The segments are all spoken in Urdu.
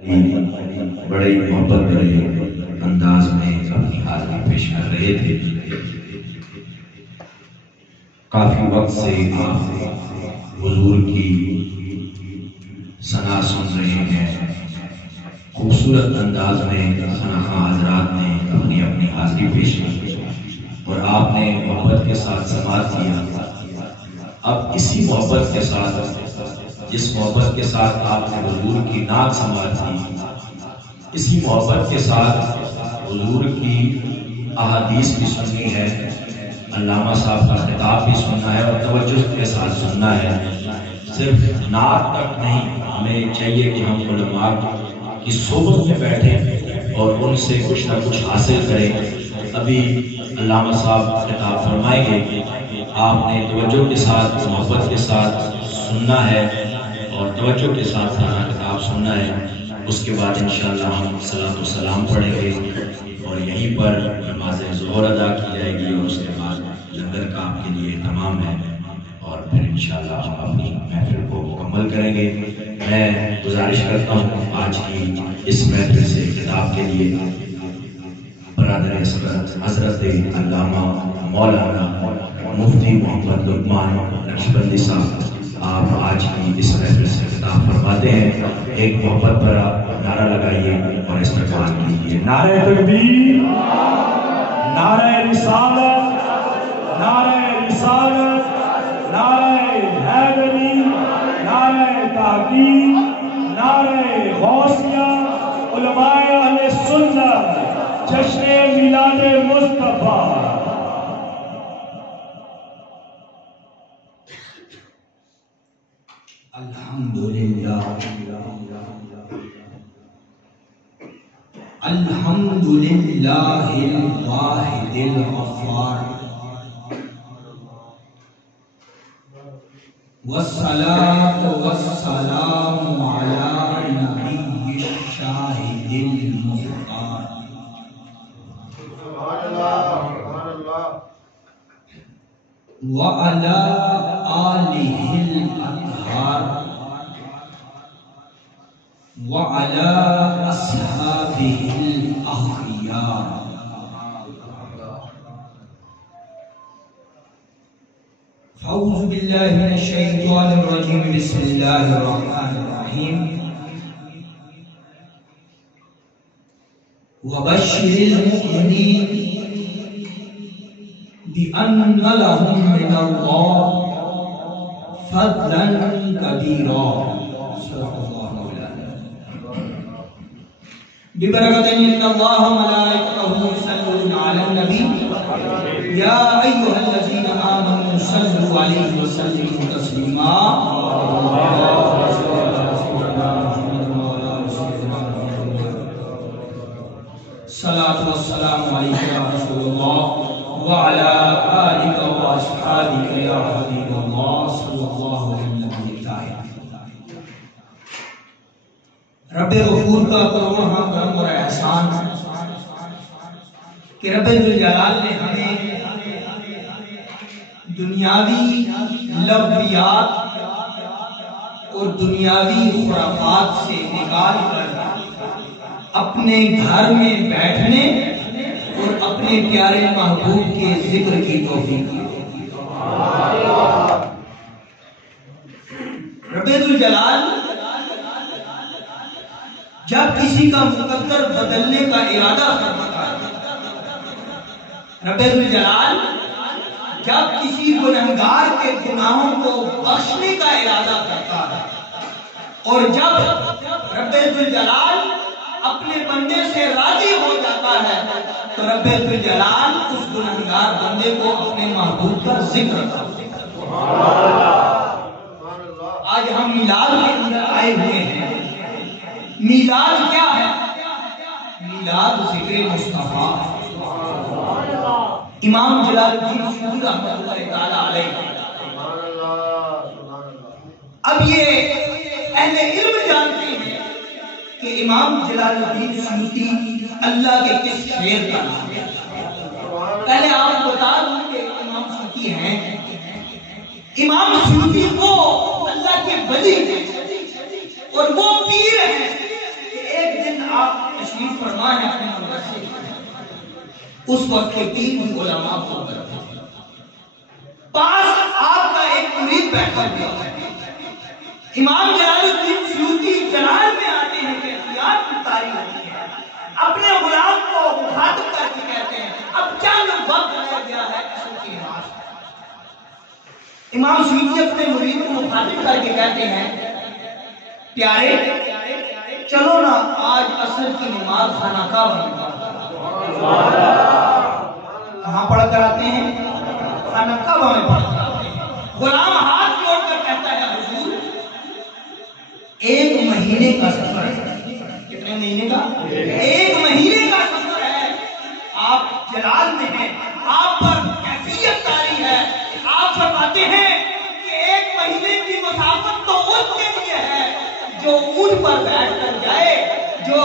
بڑے محبت بھرے انداز میں اپنی حاضری پیش کر رہے تھے۔ کافی وقت سے آپ حضور کی ثنا سن رہے ہیں۔ خوبصورت انداز میں خانقاہ حضرات نے اپنی اپنی حاضری پیش کی اور آپ نے محبت کے ساتھ سماعت کیا۔ اب اسی محبت کے ساتھ، جس محبت کے ساتھ آپ نے حضور کی نعت سماعت کی، اسی محبت کے ساتھ حضور کی احادیث بھی سننی ہے، علامہ صاحب کا خطاب بھی سننا ہے اور توجہ کے ساتھ سننا ہے۔ صرف نعت تک نہیں، ہمیں چاہیے کہ ہم علماء کی صحبت میں بیٹھیں اور ان سے کچھ نہ کچھ حاصل کریں۔ ابھی علامہ صاحب خطاب فرمائیں گے، آپ نے توجہ کے ساتھ، محبت کے ساتھ سننا ہے اور توجہ کے ساتھ سارا خطاب سننا ہے۔ اس کے بعد انشاءاللہ ہم صلاۃ و سلام پڑھیں گے اور یہیں پر نماز ظہر ادا کی جائے گی اور اس کے بعد لنگر کا آپ کے لیے اہتمام ہے اور پھر انشاءاللہ ہم اپنی محفل کو مکمل کریں گے۔ میں گزارش کرتا ہوں آج کی اس محفل سے خطاب کے لیے برادر حضرت علامہ مولانا مفتی محمد لقمان نقشبندی صاحب، آپ آج کی اس محفل سے خطاب فرماتے ہیں۔ ایک محبت بھرا نعرہ لگائیے اور استقبال کیجیے۔ نعرہ تکبیر، نعرہ رسالت، نعرہ رسالت، نعرہ حیدری، نعرہ تحقیق، نعرہ غوثیہ، علماء اہل سنت، جشن میلاد مصطفیٰ۔ الحمدللہ الحمدللہ الواحد الغفار، والصلاة والسلام علی نبی الشاہد المختار، وعلی آلہ الاطہار، وعلی اصحابہ الاخیار۔ اعوذ باللہ من الشیطان الرجیم، بسم اللہ الرحمن الرحیم۔ وبشر المؤمنین بأن لهم من اللہ فضلا کبیرا۔ صدق اللہ مولانا۔ ببرکۃ ان اللہ وملائکتہ یصلون علی النبی یا ایھا الذین آمنوا صلوا علیہ وسلموا تسلیما۔ صلاۃ والسلام علیک یا رسول اللہ وعلی آلک واصحابک یا حبیب اللہ صلی اللہ علیہ وسلم۔ رب غفور کا کروڑا کرم اور احسان کہ رب ذوالجلال نے ہمیں دنیاوی لغویات اور دنیاوی خرافات سے نکال کر اپنے گھر میں بیٹھنے اور اپنے پیارے محبوب کے ذکر کی توفیق دی۔ رب ذوالجلال جب کسی کا مقدر بدلنے کا ارادہ کرتا ہے، رب ذوالجلال جب کسی گنہگار کے گناہوں کو بخشنے کا ارادہ کرتا ہے، اور جب رب ذوالجلال اپنے بندے سے راضی ہو جاتا ہے تو رب ذوالجلال اس گنہگار بندے کو اپنے محبوب کا ذکر کرتا ہے۔ آج ہم میلاد کے اندر آئے ہوئے ہیں۔ میلاد کیا ہے؟ میلاد ذکر مصطفیٰ۔ امام جلال الدین سیوطی رحمۃ اللہ تعالی علیہ، اب یہ اہل علم جانتے ہیں کہ امام جلال الدین سیوطی اللہ کے کس شعر کا نام ہے۔ پہلے آپ بتا دوں کہ امام سیوطی ہیں، امام سیوطی وہ اللہ کے ولی ہیں اور وہ پیر ہیں کہ اس وقت کے 3 علماء کو کرتے تھے. پاس آپ کا ایک مرید بیٹھا ہوا ہے. امام جلال الدین سیوطی جلال میں آتے ہیں کہ احتیاط کی تاریخ ہوتی ہے. اپنے غلام کو مخاطب کر کے کہتے ہیں اب چند وقت رہ گیا ہے عصر کی نماز. امام سیوطی اپنے مرید کو مخاطب کر کے کہتے ہیں پیارے چلو نا آج عصر کی نماز خانہ کعبہ میں کہاں پڑھ کر آتے ہیں؟ خانہ کعبہ میں پڑھ کر آتے ہیں. غلام ہاتھ جوڑ کر کہتا ہے حضور 1 مہینے کا سفر ہے. کتنے مہینے کا؟ 1 مہینے کا سفر ہے. آپ جلال میں ہیں, آپ پر کیفیت طاری ہے. آپ فرماتے ہیں کہ 1 مہینے کی مسافت تو اس کے لیے ہے جو اونٹ پر بیٹھ کر جائے. جو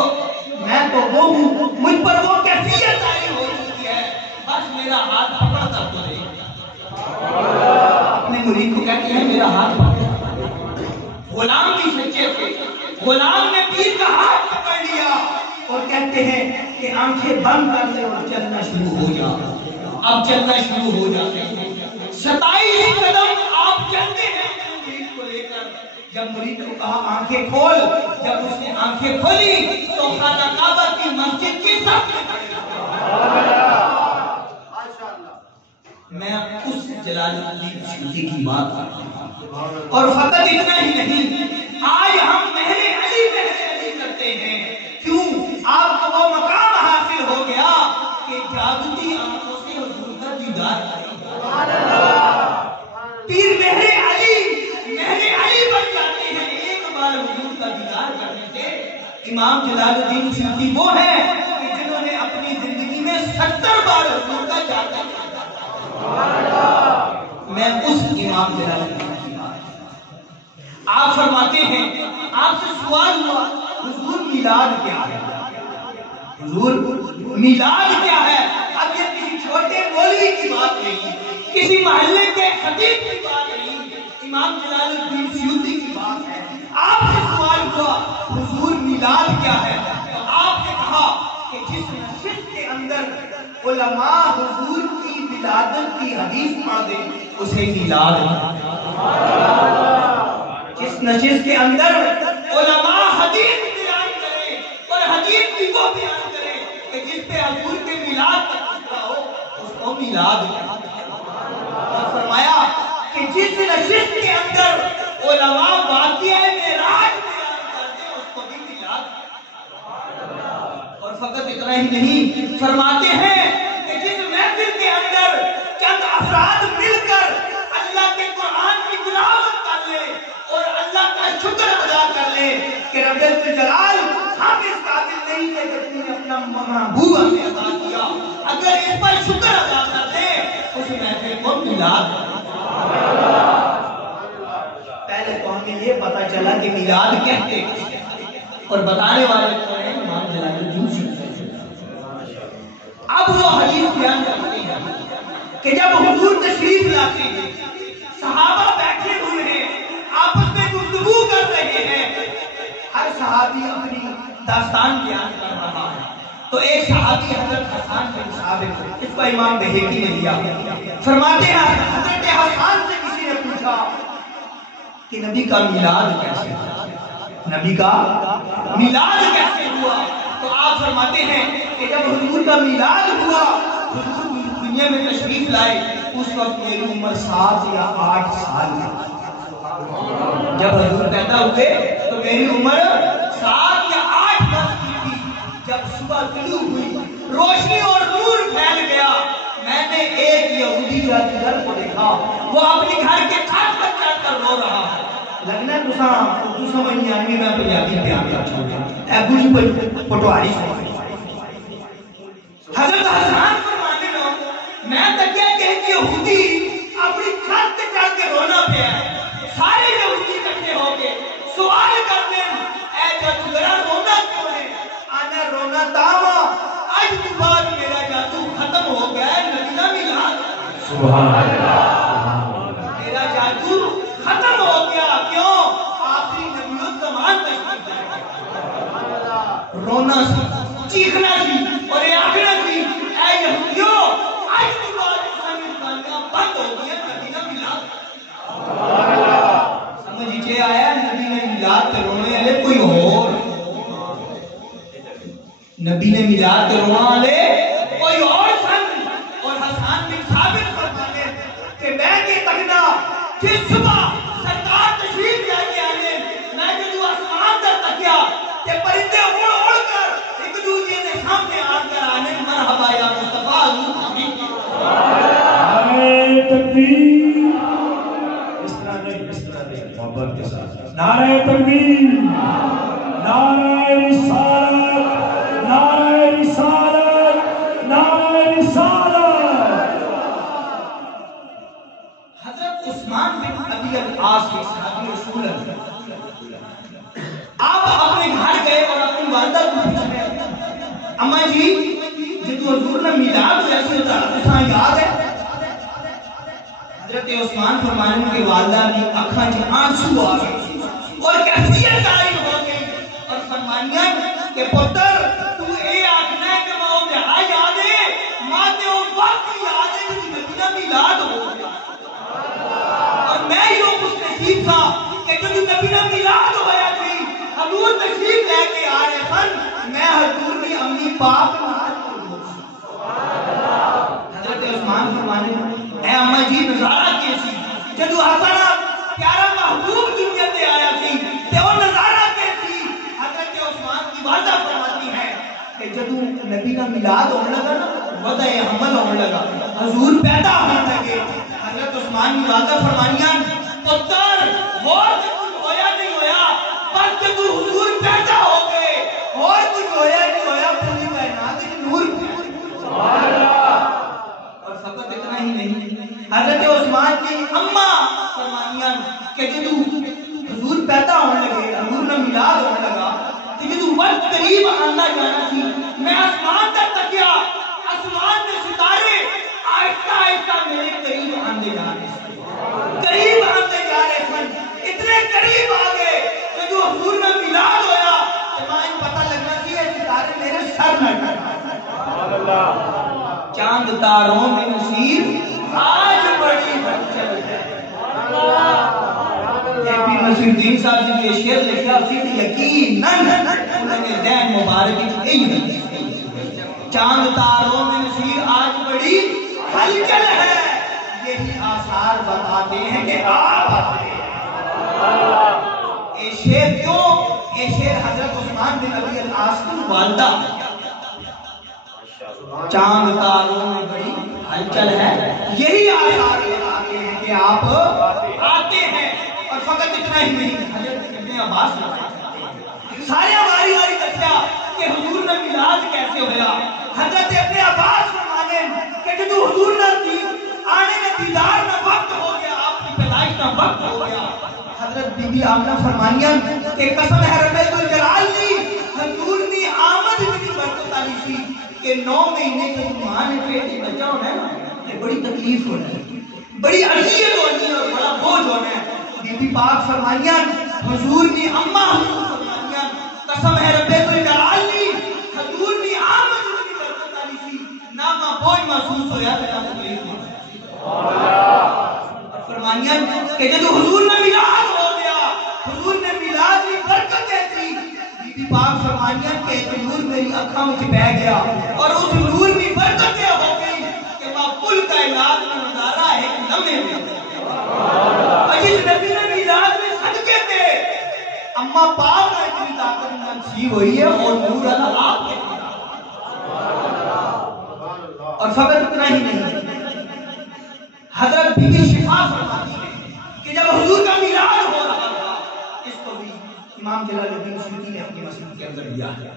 میں تو وہ ہوں, مجھ پر وہ کیفیت طاری ہو چکی ہے, بس میرا ہاتھ پکڑ کر تو دے. اپنے مرید کو کہتے ہیں میرا ہاتھ پکڑ. غلام بھی سچے تھے. غلام نے پیر کا ہاتھ پکڑ لیا اور کہتے ہیں کہ آنکھیں بند کر لے اور چلنا شروع ہو جا. اب چلنا شروع ہو جاتے ہیں. 27 قدم آپ چلتے ہیں مرید کو لے کر. جب مرید کو کہا آنکھیں کھول, جب اس نے آنکھیں کھولی تو خانہ کعبہ کی مسجد کی صف میں اس جلال الدین سیوطی کی بات کرتا ہوں. اور فقط اتنا ہی نہیں, آج ہم مہر علی کرتے ہیں. کیوں؟ آپ کو وہ مقام حاصل ہو گیا کہ جاگتی آنکھوں سے حضور کا دیدار کریں. پیر مہر علی بن جاتے ہیں ایک بار حضور کا دیدار کرنے سے. امام جلال الدین سیوطی وہ ہیں کہ جنہوں نے اپنی زندگی میں 70 بار حضور کا دیدار کیا. میں اس امام جلال الدین کی بات. آپ فرماتے ہیں آپ سے سوال ہوا حضور میلاد کیا ہے؟ حضور میلاد کیا ہے؟ اب یہ کسی چھوٹے مولوی کی بات نہیں, کسی محلے کے خطیب کی بات نہیں, امام جلال الدین سیوطی کی بات ہے. آپ سے سوال ہوا حضور میلاد کیا ہے؟ تو آپ نے کہا کہ جس نشست کے اندر علماء حضور کی ولادت کی حدیث پڑھ دیں اسے میلاد ہے. جس نشست کے اندر علماء حدیث بیان کریں اور حدیث کی وہ بیان کریں کہ جس پہ حضور کے میلاد کا تذکرہ ہو اس کو میلاد ہے. اور فرمایا کہ جس نشست کے اندر علماء واقعہ معراج بیان کرتے ہیں اس کو بھی میلاد ہے. اور فقط اتنا ہی نہیں, فرماتے ہیں کہ جس محفل کے اندر چند افراد مل کر اللہ کے قرآن کی تلاوت کر لے اور اللہ کا شکر ادا کر لے کہ رب الجلال ہم اس قابل نہیں تھے کہ تم نے اپنا محبوب ہمیں عطا کیا, اگر اس پر شکر ادا کر دے اس محفل کو میلاد. پہلے تو ہمیں یہ پتا چلا کہ میلاد کہتے اور بتانے والے کون ہیں؟ امام جلال الدین سیوطی. اب وہ حدیث بیان کرتے ہیں کہ جب حضور تشریف لاتے ہیں, صحابہ بیٹھے ہوئے ہیں, آپس میں گفتگو کر رہے ہیں, ہر صحابی اپنی داستان بیان کر رہا ہے. تو ایک صحابی حضرت حسان بن ثابت, اس کو امام بہقی نے لیا, فرماتے ہیں حضرت حسان سے کسی نے پوچھا کہ نبی کا میلاد کیسے ہوا, نبی کا میلاد کیسے ہوا؟ تو آپ فرماتے ہیں کہ جب حضور کا میلاد ہوا, حضور دنیا میں تشریف لائے, اس وقت میری عمر 7 یا 8 سال تھی. جب حضور پیدا ہوئے تو میری عمر 7 یا 8 برس کی تھی. جب صبح طلوع ہوئی, روشنی اور نور پھیل گیا, میں نے ایک یہودی جادوگر کو دیکھا, وہ اپنے گھر کے چھت پر چڑھ کر رو رہا ہے. لگنا تساں اردو سمجھ نہیں آنی, میں پنجابی بیان کر چھوڑا اے کچھ پٹواری سمجھ. حضرت حسان فرمانے لو, میں تک کیا کہ یہودی اپنی چھت پہ چڑھ کے رونا پیا ہے. سارے یہودی اکٹھے ہو کے سوال کرتے ہیں اے جادوگرا رونا کیوں ہے؟ آنا رونا تاوا آج کے بعد میرا جادو ختم ہو گیا ہے, نبی کا میلاد. سبحان اللہ, میرا جادو ختم ہو گیا. کیوں؟ آخری نبی الزمان تشریف لائے. رونا سی, چیخنا سی اور یہ آخرت سی, اے یہودیوں کوئی اور نبی نے میلاد کے رونا والے کوئی اور سن اور حسان بن ثابت فرمانے کہ میں کے تکنا جس صبح سرکار تشریف لے کے آنے میں جدو آسمان در تکیا کہ پرندے اڑ اڑ کر ایک دوسرے کے سامنے آ کر آنے مرحبا یا مصطفیٰ نعرہ تکبیر، اس طرح نہیں محبت کے ساتھ نعرہ تکبیر، نعرہ رسالت، نعرہ رسالت، نعرہ رسالت۔ حضرت عثمان بن ابی العاص کے صحابی رسول اللہ آپ اپنے گھر گئے اور اپنی والدہ کو پوچھے اماں جی جدو حضور نے میلاد ہوا سی تساں یاد ہے؟ حضرت عثمان فرمانے ان کی والدہ نے اکھاں چ آنسو آ گئے اور کیفیت تاری ہو گئی اور فرمانیاں کہ پتر تو اے آکھنا ہے کہ ماں جہاں یاد ہے ماں تے او وقت یاد ہے کہ مدینہ میلاد ہو گیا اور میں یہ خوش نصیب تھا کہ جب نبی کا میلاد ہوا سی حضور تشریف لے کے آ رہے سن میں حضور کی امی پاک حضرت عثمان فرمانے اے اماں جی نظارہ کیسی جدو حسنا پیارا محبوب دنیا تے آیا سی تے وہ نظارہ کیسی حضرت عثمان کی والدہ فرماتی ہے کہ جدو نبی کا میلاد ہونے لگا نا وضع حمل ہونے لگا حضور پیدا ہونے لگے حضرت عثمان کی والدہ فرمانیاں پتر اور کچھ ہویا نہیں ہویا پر جدو حضور پیدا ہو گئے اور کچھ ہویا نہیں ہویا پوری کائنات کی نور اور فقط اتنا ہی نہیں حضرت عثمان کی اماں فرمانیاں کہ جدو حضور پیدا ہونے لگے حضور نے میلاد ہونے لگا کہ جدو وقت قریب آنا جانا تھی میں آسمان تک تکیا آسمان میں ستارے آہستہ آہستہ میرے قریب آنے جا رہے قریب آنے جا رہے سن اتنے قریب آ گئے کہ جو حضور میں میلاد ہویا کہ ماں پتہ لگنا کہ یہ ستارے میرے سر میں چاند تاروں میں نصیر آج بڑی ہلچل ہے پیر نصیر الدین صاحب جی کے شعر لکھا پھر یقیناً انہوں نے ذہن مبارک یہی چاند تاروں میں نصیر آج بڑی ہلچل ہے یہی آثار بتاتے ہیں کہ آپ آتے ہیں اے شعر کیوں اے شعر حضرت عثمان بن ابی العاص کی والدہ چاند تاروں میں بڑی ہلچل ہے یہی آثار بتاتے ہیں کہ آپ آتے ہیں اور فقط اتنا ہی نہیں حضرت ابن عباس سارے ہماری واری دسیا کہ حضور نے میلاد کیسے ہوا حضرت ابن عباس فرمانے کہ جب حضور نے آنے کا دیدار میں وقت ہو گیا آپ کی پیدائش کا وقت ہو گیا حضرت بی بی آمنہ فرمانیاں کہ قسم ہے رب الجلال کی حضور نے آمد اتنی برکت علی سی کہ 9 مہینے کے ماں نے پیٹ میں بچہ ہونا ہے یہ بڑی تکلیف ہونا ہے بڑی اذیت ہونی ہے اور بڑا بوجھ ہونا ہے بی بی پاک فرمانیاں حضور نے اماں فرمانیاں قسم ہے رب الجلال کی حضور نے آمد اتنی برکت علی سی نہ ماں بوجھ محسوس ہویا نہ تکلیف فرمانیاں کہ جب حضور نے میلاد ہو گیا حضور نے میلاد کی برکت ایسی بی بی پاک فرمانیاں کہ نور میری اکھاں میں بہ گیا اور اس نور کی برکت یہ ہو گئی کہ ماں کل کائنات کا نظارہ ایک لمحے میں اور جس نبی نے میلاد میں صدقے تھے اماں پاک کا اتنی طاقت نصیب ہوئی ہے اور نور اللہ آپ کے اور فقط اتنا ہی نہیں حضرت بی بی شفا فرماتی ہے کہ جب حضور کا میلاد ہو رہا تھا اس کو بھی امام جلال الدین سیوطی نے اپنی مسجد کے اندر دیا ہے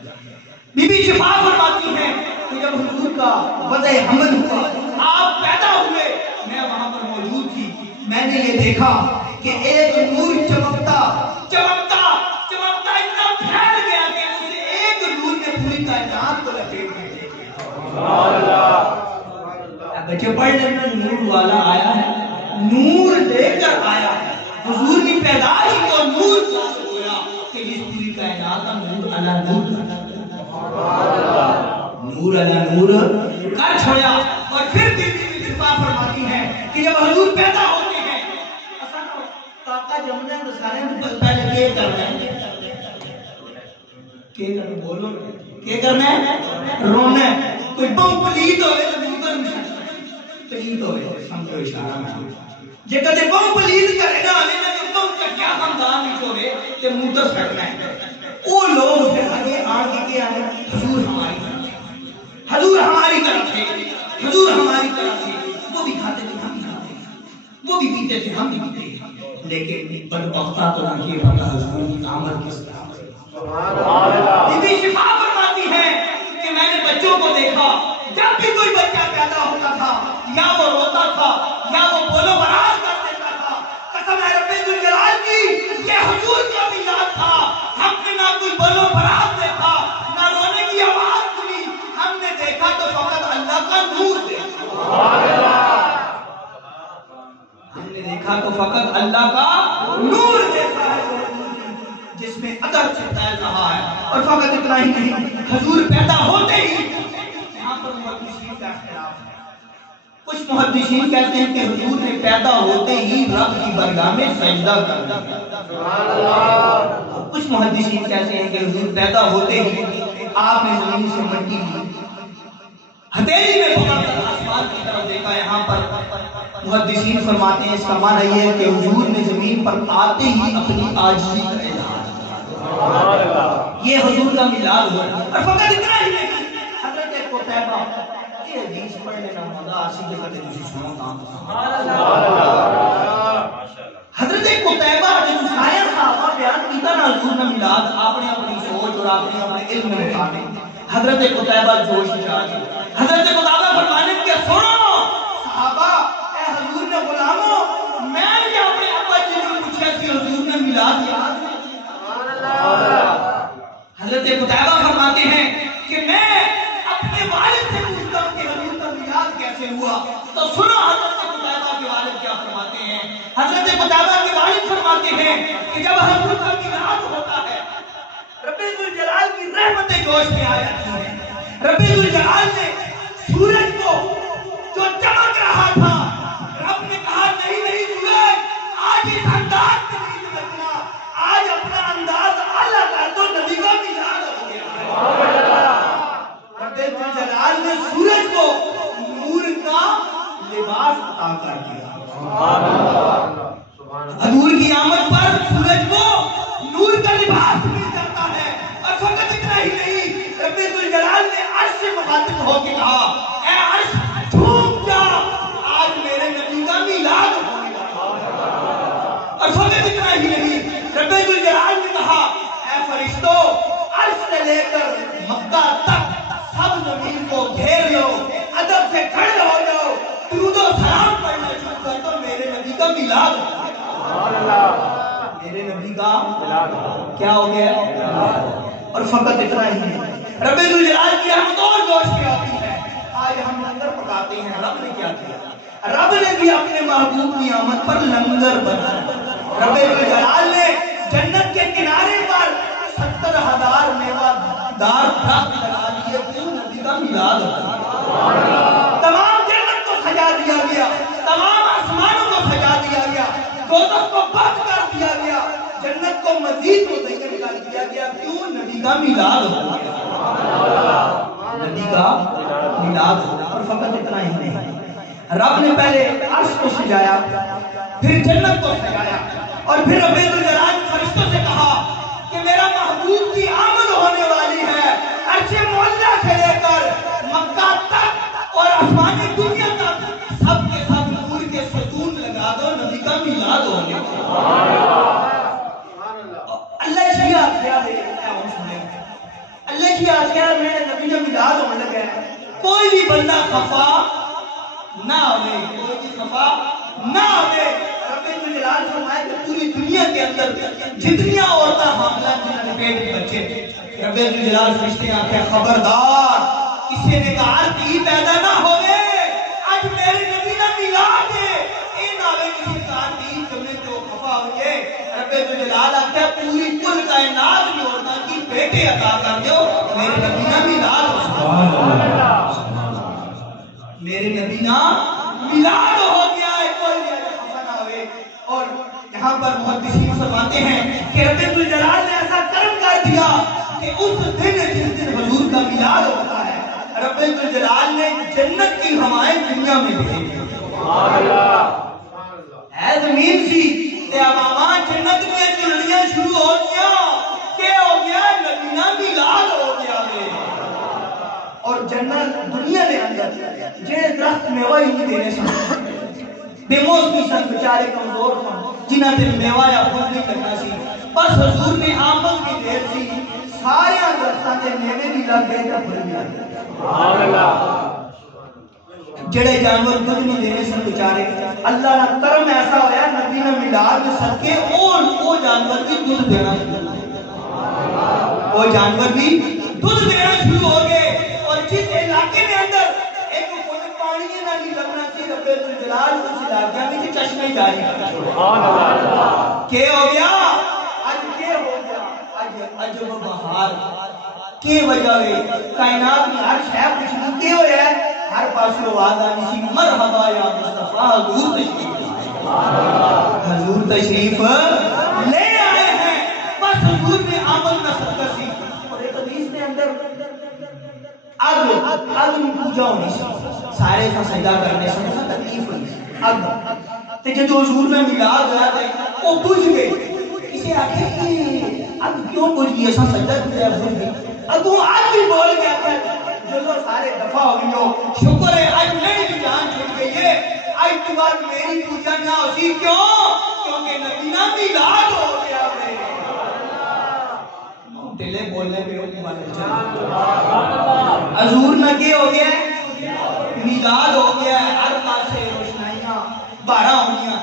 بی بی شفا فرماتی ہے کہ جب حضور کا وضع حمل ہوا آپ پیدا ہوئے میں وہاں پر موجود تھی میں نے یہ دیکھا کہ ایک نور چمکتا چمکتا چمکتا اتنا پھیل گیا کہ اسے ایک نور نے پوری کائنات کو لپیٹ دیا بچے پڑھ لینا نور والا آیا ہے نور لے کر آیا ہے حضور کی پیدائش اور نور ہوا کہ جس پوری کائنات کا نور علی نور نور علی نور کر چھوڑا اور پھر بی بی شفا فرماتی ہے کہ جب حضور پیدا ہوتے ہیں کاکا جمنا تو سارے پہلے یہ کرنا ہے بولو کیا کرنا ہے؟ رونا ہے. کوئی بہت پلیت ہوئے تو پلیت ہوئے سمجھو اشارہ میں جے کدے بہت پلیت کرے گا ہمیں نہ کہ بہت کیا خاندان نہیں ہوئے تے موتر سڑنا ہے. وہ لوگ پھر آگے آگے کیا ہے حضور ہماری طرف، حضور ہماری طرف ہے، حضور ہماری طرف ہے. وہ بھی کھاتے تھے ہم بھی کھاتے، وہ بھی پیتے تھے ہم بھی پیتے، لیکن بدبختہ تو نہ یہ پتہ حضور کی آمد کس طرح. بی بی شفا فرماتی ہے کہ میں نے بچوں کو دیکھا جب بھی کوئی بچہ پیدا ہوتا تھا یا وہ روتا تھا یا وہ بولو براز کر دیتا تھا، قسم ہے رب ذوالجلال کی یہ حضور کا میلاد تھا. ہم نے نہ کوئی بولو براز دیکھا نہ رونے کی آواز سنی، ہم نے دیکھا تو فقط اللہ کا نور دیکھا. ہم نے دیکھا تو فقط اللہ کا نور دیکھا ہے جس میں ادب سے تیل رہا ہے. اور فقط اتنا ہی نہیں، حضور پیدا ہوتے ہی یہاں پر محدثین کا اختلاف ہے. کچھ محدثین کہتے ہیں کہ حضور نے پیدا ہوتے ہی رب کی بارگاہ میں سجدہ کر دیا. کچھ محدثین کہتے ہیں کہ حضور پیدا ہوتے ہی آپ نے زمین سے مٹی لی، ہتھیلی میں پکڑ کر آسمان کی طرف دیکھا. یہاں پر محدثین فرماتے ہیں اس کا معنی یہ ہے کہ حضور نے زمین پر آتے ہی اپنی عاجزی کا اظہار، یہ حضور کا میلاد ہوا. اور فقط اتنا ہی نہیں، حضرت قتیبہ یہ حدیث پڑھنے کا مزہ اسی جگہ تے تسی سنو کام. حضرت قتیبہ جب سایہ صحابہ بیان کیتا نا حضور کا میلاد اپنے اپنی سوچ اور اپنے اپنے علم میں بتانے، حضرت قتیبہ جوش میں آ گئے. حضرت قتیبہ فرمانے کہ سنو صحابہ، اے حضور نے غلاموں، میں بھی اپنے ابا جی نے پوچھا کہ حضور نے میلاد یاد ہے؟ حضرت قتیبہ فرماتے ہیں کہ میں اپنے والد سے پوچھتا ہوں کہ حضور کا میلاد کیسے ہوا. تو سنو حضرت قتیبہ کے والد کیا فرماتے ہیں. حضرت قتیبہ کے والد فرماتے ہیں کہ جب حضور کا میلاد ہوتا ہے رب ذوالجلال کی رحمتیں جوش میں آ جاتی ہیں. رب ذوالجلال نے سورج کو جو چمک رہا تھا، رب نے کہا نہیں نہیں سورج آج اس انداز میں نہیں چمکنا، آج اپنا انداز اعلیٰ کر دو، نبی کا میلاد ہو گیا. رب ذوالجلال نے سورج کو نور کا لباس عطا کر دیا. حضور کی آمد پر سورج کو نور کا لباس مل جاتا ہے. اور فقط اتنا ہی نہیں، رب ذوالجلال نے عرش سے مخاطب ہو کے کہا اے عرش جھوم جا، آج میرے نبی کا میلاد ہونے والا. اور فقط اتنا ہی نہیں، رب ذوالجلال نے کہا اے فرشتوں عرش سے لے کر مکہ تک سب زمین کو گھیر لو، ادب سے کھڑے ہو جاؤ، درود و سلام پڑھنا شروع کر دو، میرے نبی کا میلاد ہو گیا. میرے نبی کا کیا ہو گیا؟ اور فقط اتنا ہی نہیں، رب ذوالجلال کی رحمت اور جوش میں آتی ہے. آج ہم لنگر پکاتے ہیں، رب نے کیا کیا؟ رب نے بھی اپنے محبوب کی آمد پر لنگر بنایا. رب ذوالجلال نے جنت کے کنارے پر 70,000 میوہ دار درخت لگا دیے، کیوں؟ نبی کا میلاد ہوتا. تمام جنت کو سجا دیا گیا، تمام آسمانوں کو سجا دیا گیا، دوزخ کو بند کر دیا گیا، جنت کو مزید مزین کر دیا گیا، کیوں؟ نبی کا میلاد ہو گیا. نبی کا میلاد ہو گیا. اور فقط اتنا ہی نہیں، رب نے پہلے عرش کو سجایا، پھر جنت کو سجایا، اور پھر رب ذوالجلال نے فرشتوں سے کہا کہ میرا محبوب کی آمد ہونے والی ہے، عرش معلیٰ سے لے کر مکہ تک اور آسمانی دنیا تک سب کے سب نور کے ستون لگا دو، نبی کا میلاد ہونے والا. اللہ جی آخیا ہے، اللہ جی آخیا میں نبی کا میلاد ہونے لگا ہے. کوئی بھی بندہ خفا نہ ہوئے، کوئی بھی خفا نہ ہوئے. رب ذوالجلال فرمائے کہ پوری دنیا کے اندر جتنی عورتیں حاملہ جنہوں نے پیٹ میں بچے، رب ذوالجلال فرشتے آتے خبردار کسی نے کہا کہ پیدا نہ ہوئے، آج میرے نبی کا میلاد ہے، اے ناوے کسی کہا کہ تمہیں جو خفا ہوئے. رب ذوالجلال آتے پوری کل کائنات کی عورتوں کی بیٹے عطا کر دو، میرے نبی کا میلاد ہو. میرے نبی کا میلاد ہو گیا ہے، کوئی خفا نہ ہوئے. اور یہاں پر محدثین فرماتے ہیں کہ رب ذوالجلال نے ایسا کرم کر دیا کہ اس دن جس دن حضور کا میلاد ہوتا ہے رب الجلال نے جنت کی ہوائیں دنیا میں بھیجی. سبحان اللہ. اے زمین سی تے عوامان جنت میں چلنیاں شروع ہو گیا. کیا ہو گیا؟ نبینا میلاد ہو گیا ہے. اور جنت دنیا کے اندر جے درخت میوہ ہی نہیں دینے سن بے موسمی سن بیچارے کمزور سن جنہاں تے میوہ یا پھل نہیں کرنا سی. بس حضور نے آمد کی دیر سی سارے درختاں تے میوے بھی لگ گئے تے پھل بھی لگ گئے. سبحان اللہ. جڑے جانور دودھ نہیں دینے سن بیچارے اللہ کا کرم ایسا ہویا نبی نے میلاد کے صدقے وہ جانور بھی دودھ دینا وہ جانور بھی دودھ دینا شروع ہو گئے. اور جس علاقے میں اندر ایک کوئی پانی نہ نہیں لگنا سی رب الجلال اس علاقے میں چشمے جاری کرتا. سبحان اللہ. کیا ہو گیا؟ آج کیا ہو گیا؟ آج عجب بہار کی وجہ ہے کائنات میں ہر شے کچھ کی ہویا ہے. ہر پاس آواز آنی سی مرحبا یا مصطفیٰ حضور تشریف حضور تشریف لے آئے ہیں. بس حضور نے آمد نہ سکتا سی. اور ایک حدیث کے اندر آگ میں پوجا ہونی سی سارے کا سجدہ کرنے سے تکلیف ہوئی آگ تے جب حضور نے میلاد ہوا تے وہ بجھ گئی. اسے آخر کہ آگ کیوں بجھ گئی ایسا سجدہ کیا بجھ گئی. اب وہ آگ بھی بول گیا تھا جو سارے دفعہ ہو گئی ہو شکر ہے آج میری جان چھوٹ گئی ہے. آج کے بعد میری پوجا نہ ہوتی. کیوں؟ کیونکہ نبینا میلاد ہو گیا ہے. دلے بولنے پہ حضور نہ کیا ہو گیا میلاد ہو گیا ہے. ہر پاس سے روشنائیاں بارہ ہو گیا.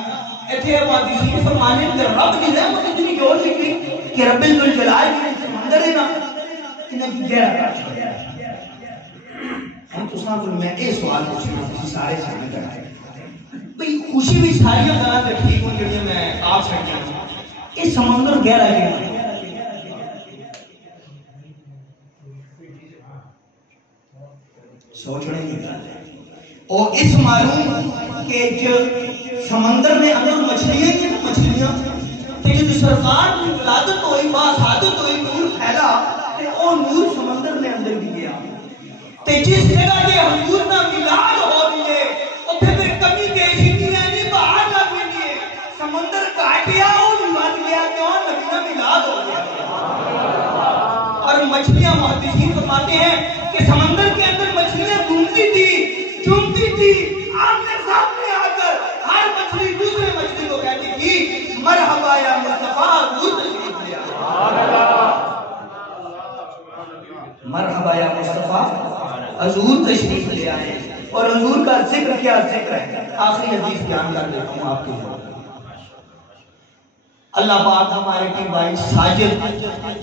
ایتھے محدثین فرمانے کہ رب کی رحمت اتنی جوش کی کہ رب الجلال کے سمندر ہے نا انہیں گہرا کر چھوڑا. ہم تو ساتھ میں ایک سوال پوچھنا کسی سارے سامنے کرائے بھئی خوشی بھی ساریاں طرح سے ٹھیک ہوں جڑی میں آپ سکتا ہوں. یہ سمندر گہرا ہے سوچنے کی اور اس معلوم کہ جو سمندر میں اندر مچھلیاں ہیں مچھلیاں کہ جو سرکار کی ولادت ہوئی باسعادت ہوئی نور پھیلا کہ وہ نور سمندر میں اندر بھی گیا. تے جس جگہ یہ حضور کا میلاد ہو رہی ہے اتنے پھر کمی بیشی نہیں رہنی باہر لگ رہی ہے. سمندر کاٹ گیا وہ بھی بن گیا کیوں نبی کا میلاد ہو گیا. اور مچھلیاں محدثین فرماتے ہیں کہ سمندر کے اندر مچھلیاں گھومتی تھی چومتی تھی. آمنے سامنے آ کر ہر مچھلی دوسرے مچھلی کو کہتی تھی مرحبا یا مصطفیٰ حضور تشریف لے آئے. مرحبا یا مصطفیٰ حضور تشریف لے آئے. اور حضور کا ذکر کیا ذکر ہے. آخری حدیث بیان کر دیتا ہوں آپ کے لیے. اللہ پاک ہمارے پیر بھائی ساجد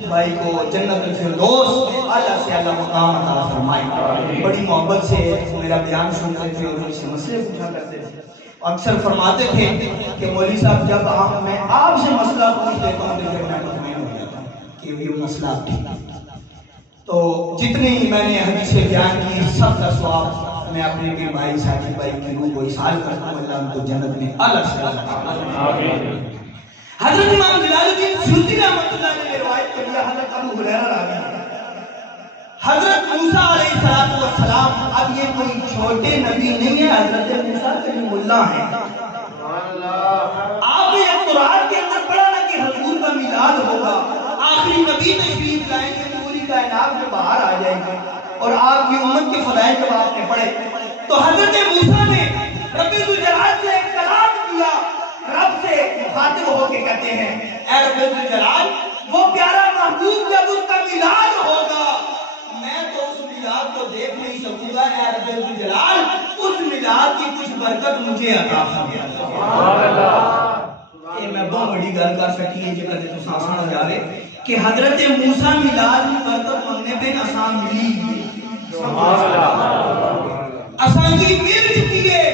بھائی کو جنت الفردوس اعلیٰ سے اعلیٰ مقام عطا فرمائے. بڑی محبت سے میرا بیان سنتے تھے اور ان سے مسئلے پوچھا کرتے تھے. اکثر فرماتے تھے کہ مولوی صاحب جب میں آپ سے مسئلہ پوچھ لیتا ہوں تو پھر میں مطمئن ہو جاتا ہوں کہ یہ مسئلہ ٹھیک ہے. تو جتنی میں نے حدیث بیان کی سب کا ثواب میں اپنے پیر بھائی ساجد بھائی کی روح کو اصال کرتا ہوں. اللہ ان کو جنت میں اعلیٰ سے اعلیٰ. حضرت امام جلال الدین سیوطی رحمۃ اللہ نے روایت کر دیا حضرت ابو ہریرہ راوی حضرت موسیٰ علیہ السلام. اب یہ کوئی چھوٹے نبی نہیں ہے. حضرت موسیٰ کلیم اللہ ہیں. آپ نے قرآن کے اندر پڑھا نا کہ حضور کا میلاد ہوگا آخری نبی تشریف لائیں گے پوری کائنات میں باہر آ جائیں گے اور آپ کی امت کے فضائل جب آپ نے پڑھے تو حضرت موسیٰ نے رب الجلال سے ایک کلام کیا. رب سے مخاطب ہو کے کہتے ہیں اے رب الجلال وہ پیارا محبوب جب اس کا میلاد ہوگا میں تو اس میلاد کو دیکھ نہیں سکوں گا. اے رب الجلال اس میلاد کی کچھ برکت مجھے عطا فرما. سبحان اللہ. یہ میں بہت بڑی گل کر سکی ہے جے تو آسان ہو جاوے کہ حضرت موسیٰ میلاد کی برکت منگنے پہ آسان ملی. سبحان اللہ. آسان کی مل چکی ہے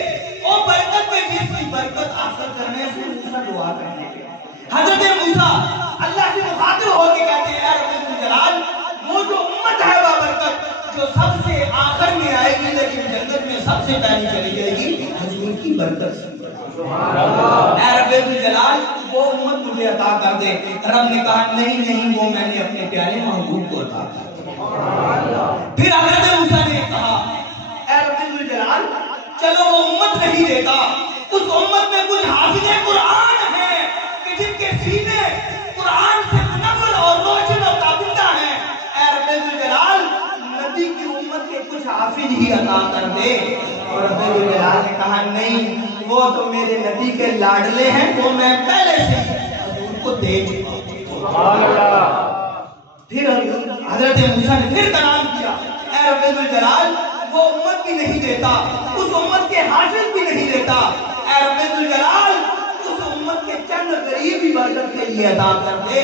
وہ برکت پہ جس کی برکت حاصل کرنے سے موسیٰ دعا کرنے کے حضرت موسیٰ اللہ سے مخاطب ہو کے کہتے ہیں اے رب الجلال وہ جو امت ہے بابرکت جو سب سے آخر میں آئے گی لیکن جنت میں سب سے پہلی چلی جائے گی حضور کی برکت سے. اے رب الجلال وہ امت مجھے عطا کر دے. رب نے کہا نہیں وہ میں نے اپنے پیارے محبوب کو عطا کر. پھر حضرت موسیٰ نے کہا اے رب ذوالجلال چلو وہ امت نہیں دیتا، اس امت میں کچھ حافظ قرآن ہیں کہ جن کے سینے قرآن سے منور اور روشن اور تابندہ ہیں، اے رب ذوالجلال نبی کی امت کے کچھ حافظ ہی عطا کر دے۔ اور رب ذوالجلال نے کہا نہیں، وہ تو میرے نبی کے لاڈلے ہیں، وہ میں پہلے سے حضور کو دے چکا ہوں۔ سبحان اللہ۔ پھر حضرت موسیٰ نے پھر کلام کیا اے رب ذوالجلال وہ امت بھی نہیں دیتا، اس امت کے حافظ بھی نہیں دیتا، اے رب ذوالجلال اس امت کے چند غریب بھی برکت کے لیے عطا کر دے۔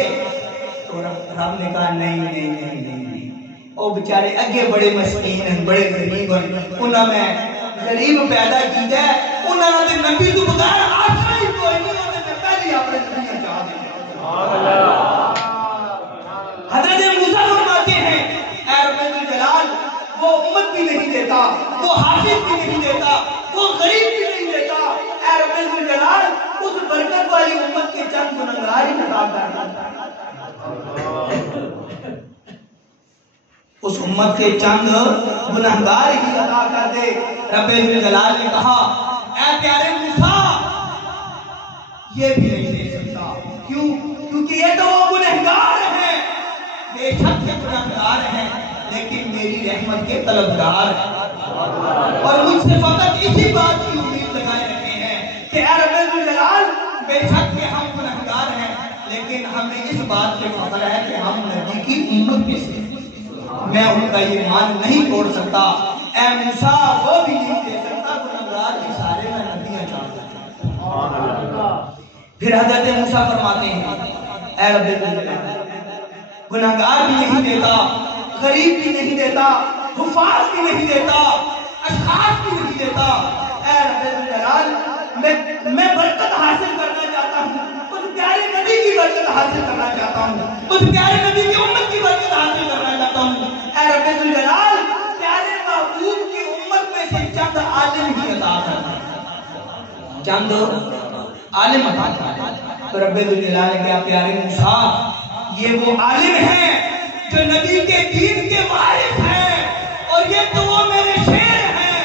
تو رب نے کہا نہیں نہیں نہیں نہیں، او بیچارے اگے بڑے مسکین ہیں، بڑے غریب ہیں، انہاں میں غریب پیدا کی جائے، انہاں نے نبی تو بغیر آسرا ہی کوئی نہیں، انہوں نے پہلے اپنے نبی کا چاہ دیا۔ سبحان اللہ۔ حضرت موسیٰ فرماتے ہیں اے رب ذوالجلال وہ امت بھی نہیں دیتا، وہ حافظ بھی نہیں دیتا، وہ غریب بھی نہیں دیتا، اے رب ذوالجلال اس برکت والی امت کے چند گنہگار ہی عطا کر دے، اس امت کے چند گنہگار ہی عطا کر دے۔ رب ذوالجلال نے کہا اے پیارے موسیٰ یہ بھی نہیں دے سکتا، کیوں؟ کیونکہ یہ تو وہ گنہگار ہیں، بے شک یہ گنہگار ہیں لیکن میری رحمت کے طلبگار ہیں، اور مجھ سے فقط اسی بات کی امید لگائے رکھے ہیں کہ اے رب ذوالجلال بے شک کہ ہم گنہگار ہیں لیکن ہمیں اس بات سے فخر ہے کہ ہم نبی کی امت میں سے، میں ان کا یہ مان نہیں توڑ سکتا۔ اے موسیٰ وہ بھی نہیں دے سکتا، گنہگار ہی سارے میں نبیاں چاہتا ہوں۔ پھر حضرت موسیٰ فرماتے ہیں اے رب ذوالجلال گنہگار بھی نہیں دیتا، غریب بھی نہیں دیتا، حفاظ بھی نہیں دیتا، اشخاص بھی نہیں دیتا، اے رب ذوالجلال میں برکت حاصل کرنا چاہتا ہوں، اس پیارے نبی کی برکت حاصل کرنا چاہتا ہوں، اس پیارے نبی کی امت کی برکت حاصل کرنا چاہتا ہوں، اے رب ذوالجلال پیارے محبوب کی امت میں سے چند عالم ہی عطا کرنا، چند عالم عطا کرنا۔ تو رب ذوالجلال نے کہا پیارے موسیٰ یہ وہ عالم ہیں جو نبی کے دین کے وارث ہیں، اور یہ تو وہ میرے شیر ہیں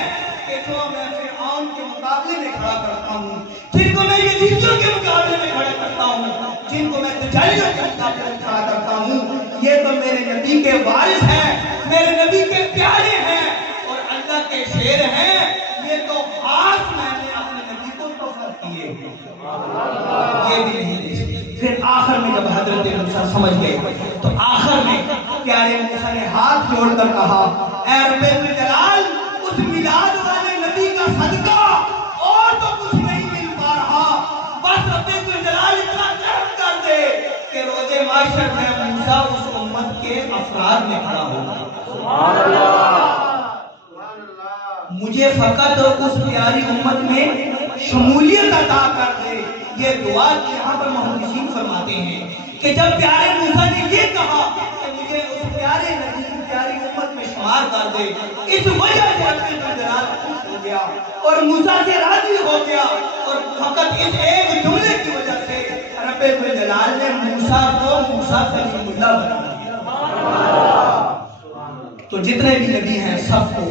کہ جو میں فرعون کے مقابلے میں کھڑا کرتا ہوں، جن کو میں یزیدیوں کے مقابلے میں کھڑا کرتا ہوں، جن کو میں دجالیوں کے مقابلے میں کھڑا کرتا ہوں، یہ تو میرے نبی کے وارث ہیں، میرے نبی کے پیارے ہیں اور اللہ کے شیر ہیں، یہ تو خاص میں نے اپنے نبی کو تحفہ کیے، یہ بھی نہیں دے سکتے۔ پھر آخر میں جب حضرت موسیٰ سمجھ گئے تو آخر میں پیارے موسیٰ نے ہاتھ جوڑ کر کہا اے رب ذوالجلال اس میلاد والے نبی کا صدقہ اور تو کچھ نہیں مل پا رہا، بس رب ذوالجلال اتنا کرم کر دے کہ روز محشر میں موسیٰ اس امت کے افراد میں کھڑا ہوگا۔ مجھے فقط اس پیاری امت میں شمولیت عطا کر دے۔ یہ دعا یہاں پر محدثین فرماتے ہیں کہ جب پیارے موسیٰ نے یہ کہا کہ مجھے اس پیارے نبی کی پیاری امت میں شمار کر دے، اس وجہ سے رب ذوالجلال خوش ہو گیا اور موسیٰ سے راضی ہو گیا، اور فقط اس ایک جملے کی وجہ سے رب ذوالجلال نے موسیٰ کو موسیٰ کلیم اللہ بنا دیا۔ تو جتنے بھی نبی ہیں سب کو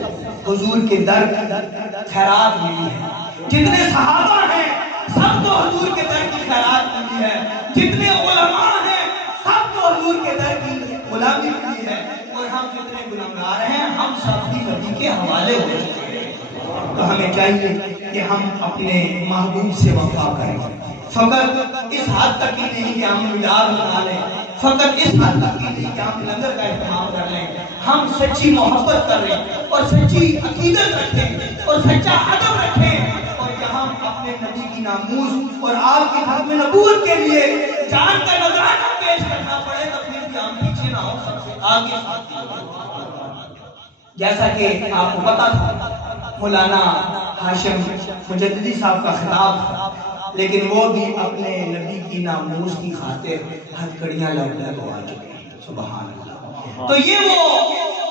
حضور کے در خیرات ملی ہے، جتنے صحابہ ہیں سب کو حضور کے در کی خیرات ملی ہے، جتنے علماء ہیں سب کو حضور کے در کی غلامی ملی ہے، اور ہم جتنے گنہگار ہیں ہم سب بھی نبی کے حوالے ہو چکے ہیں۔ تو ہمیں چاہیے کہ ہم اپنے محبوب سے وفا کریں، فقط اس حد تک ہی نہیں کہ ہم میلاد منا لیں، فقط اس حد تک ہی نہیں کہ ہم لنگر کا اہتمام کر لیں، ہم سچی محبت کریں اور سچی عقیدت رکھیں اور سچا ادب رکھیں، اور یہاں اپنے نبی کی ناموس اور آپ کی ختم نبوت کے لیے جان کا نذرانہ پیش کرنا پڑے تو پھر بھی ہم پیچھے نہ ہو، سب سے آگے۔ جیسا کہ آپ کو پتا تھا مولانا ہاشم مجددی صاحب کا خطاب تھا، لیکن وہ بھی اپنے نبی کی ناموس کی خاطر ہتھکڑیاں لگوا چکے ہیں، سبحان اللہ۔ تو یہ وہ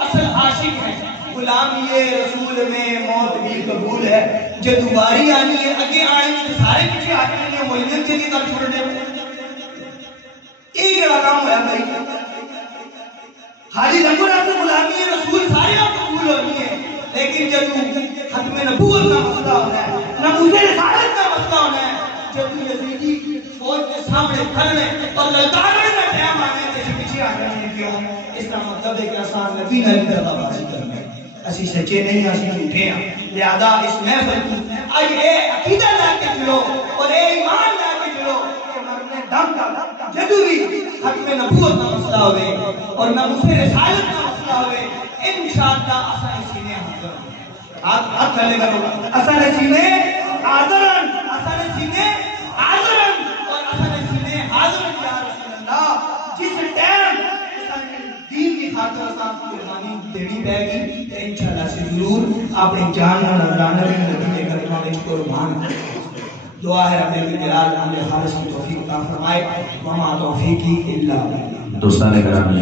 اصل عاشق ہیں، غلامی رسول میں موت بھی قبول ہے، جو دوباری آنی ہے اگے آئیں گے سارے پیچھے آنے ہیں، مولین کے لیے کر چھوڑنے ایک رقم ہوا بھائی خالی لنگر سے غلامی رسول سارے قبول ہونی ہے، لیکن جب ختم نبوت کا مسئلہ ہونا ہے، نبوت رسالت کا مسئلہ ہونا ہے، جب یزیدی فوج کے سامنے کھڑنے اور للکارنے کا ٹائم آنے جیسے پیچھے آ جانے کیوں، اس کا مطلب ہے کہ آسان نبی نے بھی دبا بازی کرنا ہے، اسی سچے نہیں اسی جھوٹے ہیں، لہذا اس محفل کو آج اے عقیدہ لا کے چلو اور اے ایمان لا کے چلو کہ مرنے دم کا جدو بھی ختم نبوت کا مسئلہ ہوئے اور نبوت رسالت کا مسئلہ ہوئے، انشاءاللہ آسان سینے حاضر ہاتھ کھلے کرو آسان سینے حاضرن، آسان سینے حاضرن اور آسان سینے حاضرن یا رسول اللہ، جس ٹائم دین کی خاطر آسان قربانی دینی پائے گی تو انشاءاللہ سے ضرور اپنی جان اور جانب نبی کے کلمہ میں قربان دعا ہے رب الجلال ہمیں خالص کی توفیق عطا فرمائے، وما توفیقی الا باللہ۔ دوستان کرام